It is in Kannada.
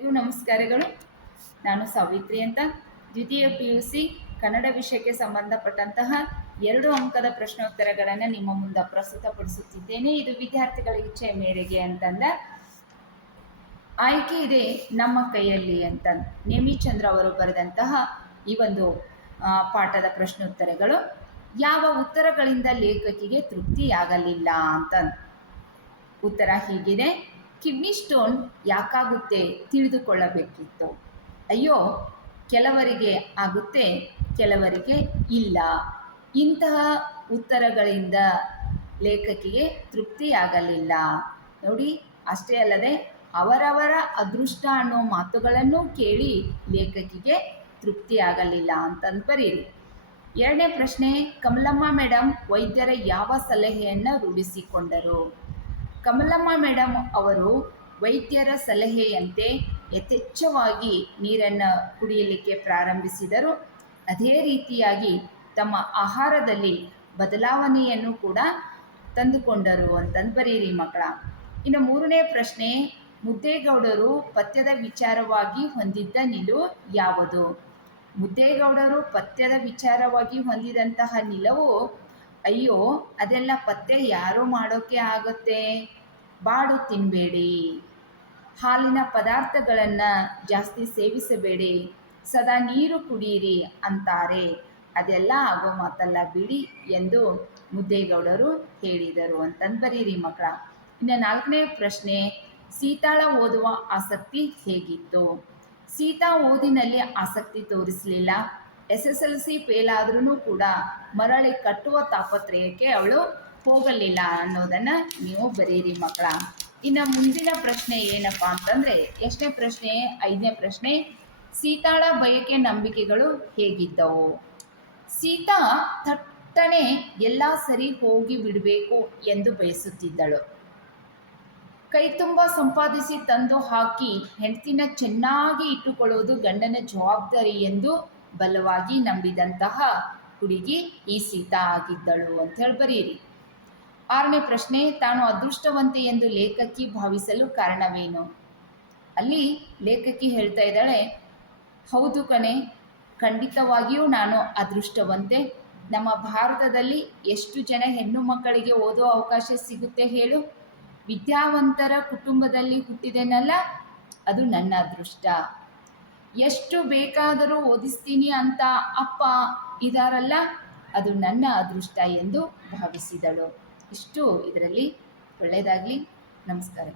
ಎಲ್ಲರಿಗೂ ನಮಸ್ಕಾರಗಳು. ನಾನು ಸಾವಿತ್ರಿ ಅಂತ. ದ್ವಿತೀಯ PUC ಕನ್ನಡ ವಿಷಯಕ್ಕೆ ಸಂಬಂಧಪಟ್ಟಂತಹ 2 ಅಂಕದ ಪ್ರಶ್ನೋತ್ತರಗಳನ್ನು ನಿಮ್ಮ ಮುಂದೆ ಪ್ರಸ್ತುತಪಡಿಸುತ್ತಿದ್ದೇನೆ. ಇದು ವಿದ್ಯಾರ್ಥಿಗಳ ಇಚ್ಛೆಯ ಮೇರೆಗೆ ಅಂತಂದ ಆಯ್ಕೆ ಇದೆ ನಮ್ಮ ಕೈಯಲ್ಲಿ ಅಂತ ನೇಮಿಚಂದ್ರ ಅವರು ಬರೆದಂತಹ ಈ ಒಂದು ಪಾಠದ ಪ್ರಶ್ನೋತ್ತರಗಳು. ಯಾವ ಉತ್ತರಗಳಿಂದ ಲೇಖಕಿಗೆ ತೃಪ್ತಿಯಾಗಲಿಲ್ಲ ಅಂತ ಉತ್ತರ ಹೀಗಿದೆ. ಕಿಡ್ನಿ ಸ್ಟೋನ್ ಯಾಕಾಗುತ್ತೆ ತಿಳಿದುಕೊಳ್ಳಬೇಕಿತ್ತು. ಅಯ್ಯೋ, ಕೆಲವರಿಗೆ ಆಗುತ್ತೆ, ಕೆಲವರಿಗೆ ಇಲ್ಲ. ಇಂತಹ ಉತ್ತರಗಳಿಂದ ಲೇಖಕಿಗೆ ತೃಪ್ತಿಯಾಗಲಿಲ್ಲ. ನೋಡಿ, ಅಷ್ಟೇ ಅಲ್ಲದೆ ಅವರವರ ಅದೃಷ್ಟ ಅನ್ನೋ ಮಾತುಗಳನ್ನು ಕೇಳಿ ಲೇಖಕಿಗೆ ತೃಪ್ತಿಯಾಗಲಿಲ್ಲ ಅಂತಂದು ಬರೀರಿ. 2ನೇ ಪ್ರಶ್ನೆ, ಕಮಲಮ್ಮ ಮೇಡಮ್ ವೈದ್ಯರ ಯಾವ ಸಲಹೆಯನ್ನು ರೂಢಿಸಿಕೊಂಡರು? ಕಮಲಮ್ಮ ಮೇಡಮ್ ಅವರು ವೈದ್ಯರ ಸಲಹೆಯಂತೆ ಯಥೇಚ್ಛವಾಗಿ ನೀರನ್ನು ಕುಡಿಯಲಿಕ್ಕೆ ಪ್ರಾರಂಭಿಸಿದರು. ಅದೇ ರೀತಿಯಾಗಿ ತಮ್ಮ ಆಹಾರದಲ್ಲಿ ಬದಲಾವಣೆಯನ್ನು ಕೂಡ ತಂದುಕೊಂಡರು ಅಂತಂದು ಬರೀರಿ ಮಕ್ಕಳ. ಇನ್ನು 3ನೇ ಪ್ರಶ್ನೆ, ಮುದ್ದೇಗೌಡರು ಪಥ್ಯದ ವಿಚಾರವಾಗಿ ಹೊಂದಿದ್ದ ನಿಲುವು ಯಾವುದು? ಮುದ್ದೇಗೌಡರು ಪಥ್ಯದ ವಿಚಾರವಾಗಿ ಹೊಂದಿದಂತಹ ನಿಲುವು, ಅಯ್ಯೋ ಅದೆಲ್ಲ ಪಥ್ಯ ಯಾರು ಮಾಡೋಕ್ಕೆ ಆಗುತ್ತೆ, ಬಾಡು ತಿನ್ನಬೇಡಿ, ಹಾಲಿನ ಪದಾರ್ಥಗಳನ್ನು ಜಾಸ್ತಿ ಸೇವಿಸಬೇಡಿ, ಸದಾ ನೀರು ಕುಡಿಯಿರಿ ಅಂತಾರೆ, ಅದೆಲ್ಲ ಆಗೋ ಮಾತಲ್ಲ ಬಿಡಿ ಎಂದು ಮುದ್ದೇಗೌಡರು ಹೇಳಿದರು ಅಂತಂದು ಬರೀರಿ ಮಕ್ಕಳ. ಇನ್ನು 4ನೇ ಪ್ರಶ್ನೆ, ಸೀತಾಳ ಓದುವ ಆಸಕ್ತಿ ಹೇಗಿತ್ತು? ಸೀತಾ ಓದಿನಲ್ಲಿ ಆಸಕ್ತಿ ತೋರಿಸಲಿಲ್ಲ. SSLC ಫೇಲ್ ಆದ್ರೂ ಕೂಡ ಮರಳಿ ಕಟ್ಟುವ ತಾಪತ್ರಯಕ್ಕೆ ಅವಳು ಹೋಗಲಿಲ್ಲ ಅನ್ನೋದನ್ನು ನೀವು ಬರೀರಿ ಮಕ್ಕಳ. ಇನ್ನು ಮುಂದಿನ ಪ್ರಶ್ನೆ ಏನಪ್ಪ ಅಂತಂದರೆ, ಎಷ್ಟನೇ ಪ್ರಶ್ನೆ? 5ನೇ ಪ್ರಶ್ನೆ, ಸೀತಾಳ ಬಯಕೆ ನಂಬಿಕೆಗಳು ಹೇಗಿದ್ದವು? ಸೀತಾ ಥಟ್ಟನೆ ಎಲ್ಲ ಸರಿ ಹೋಗಿ ಬಿಡಬೇಕು ಎಂದು ಬಯಸುತ್ತಿದ್ದಳು. ಕೈ ತುಂಬ ಸಂಪಾದಿಸಿ ತಂದು ಹಾಕಿ ಹೆಂಡತಿನ ಚೆನ್ನಾಗಿ ಇಟ್ಟುಕೊಳ್ಳುವುದು ಗಂಡನ ಜವಾಬ್ದಾರಿ ಎಂದು ಬಲವಾಗಿ ನಂಬಿದಂತಹ ಹುಡುಗಿ ಈ ಸೀತಾ ಆಗಿದ್ದಳು ಅಂತ ಹೇಳಿ ಬರೀರಿ. 6ನೇ ಪ್ರಶ್ನೆ, ತಾನು ಅದೃಷ್ಟವಂತೆ ಎಂದು ಲೇಖಕಿ ಭಾವಿಸಲು ಕಾರಣವೇನು? ಅಲ್ಲಿ ಲೇಖಕಿ ಹೇಳ್ತಾ ಇದ್ದಾಳೆ, ಹೌದು ಕಣೆ, ಖಂಡಿತವಾಗಿಯೂ ನಾನು ಅದೃಷ್ಟವಂತೆ. ನಮ್ಮ ಭಾರತದಲ್ಲಿ ಎಷ್ಟು ಜನ ಹೆಣ್ಣು ಮಕ್ಕಳಿಗೆ ಓದುವ ಅವಕಾಶ ಸಿಗುತ್ತೆ ಹೇಳು? ವಿದ್ಯಾವಂತರ ಕುಟುಂಬದಲ್ಲಿ ಹುಟ್ಟಿದೆನಲ್ಲ, ಅದು ನನ್ನ ಅದೃಷ್ಟ. ಎಷ್ಟು ಬೇಕಾದರೂ ಓದಿಸ್ತೀನಿ ಅಂತ ಅಪ್ಪ ಇದಾರಲ್ಲ, ಅದು ನನ್ನ ಅದೃಷ್ಟ ಎಂದು ಭಾವಿಸಿದಳು. ಇಷ್ಟು ಇದರಲ್ಲಿ ಒಳ್ಳೆಯದಾಗಲಿ. ನಮಸ್ಕಾರ.